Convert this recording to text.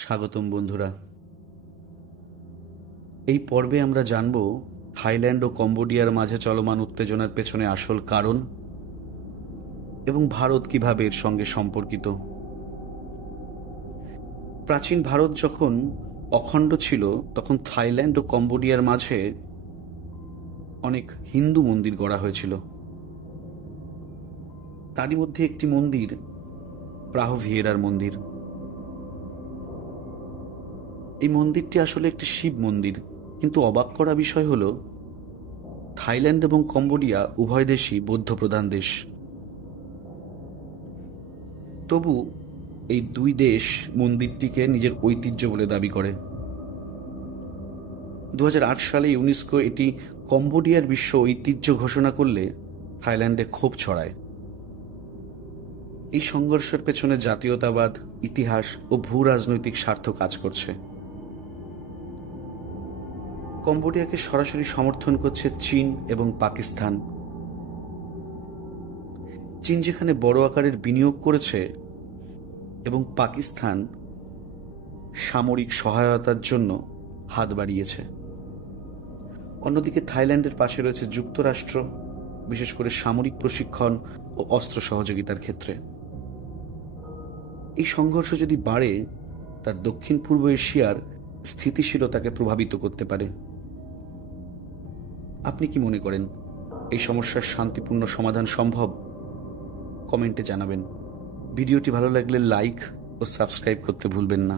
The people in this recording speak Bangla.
স্বাগতম বন্ধুরা। এই পর্বে আমরা জানব থাইল্যান্ড ও কম্বোডিয়ার মাঝে চলমান উত্তেজনার পেছনে আসল কারণ এবং ভারত কিভাবে এর সঙ্গে সম্পর্কিত। প্রাচীন ভারত যখন অখণ্ড ছিল তখন থাইল্যান্ড ও কম্বোডিয়ার মাঝে অনেক হিন্দু মন্দির গড়া হয়েছিল। তারই মধ্যে একটি মন্দির প্রাহভিয়েরার মন্দির। এই মন্দিরটি আসলে একটি শিব মন্দির, কিন্তু অবাক করা বিষয় হল থাইল্যান্ড এবং কম্বোডিয়া উভয় দেশই বৌদ্ধ প্রধান দেশ। তবু এই দুই দেশ মন্দিরটিকে নিজের ঐতিহ্য বলে দাবি করে। 2008 সালে ইউনেস্কো এটি কম্বোডিয়ার বিশ্ব ঐতিহ্য ঘোষণা করলে থাইল্যান্ডে ক্ষোভ ছড়ায়। এই সংঘর্ষের পেছনে জাতীয়তাবাদ, ইতিহাস ও ভূ রাজনৈতিক স্বার্থ কাজ করছে। কম্বোডিয়াকে সরাসরি সমর্থন করছে চীন এবং পাকিস্তান। চীন যেখানে বড় আকারের বিনিয়োগ করেছে এবং পাকিস্তান সামরিক সহায়তার জন্য হাত বাড়িয়েছে। অন্যদিকে থাইল্যান্ডের পাশে রয়েছে যুক্তরাষ্ট্র, বিশেষ করে সামরিক প্রশিক্ষণ ও অস্ত্র সহযোগিতার ক্ষেত্রে। এই সংঘর্ষ যদি বাড়ে, তার দক্ষিণ পূর্ব এশিয়ার স্থিতিশীলতাকে প্রভাবিত করতে পারে। আপনি কি মনে করেন এই সমস্যার শান্তিপূর্ণ সমাধান সম্ভব? কমেন্টে জানাবেন। ভিডিওটি ভালো লাগলে লাইক ও সাবস্ক্রাইব করতে ভুলবেন না।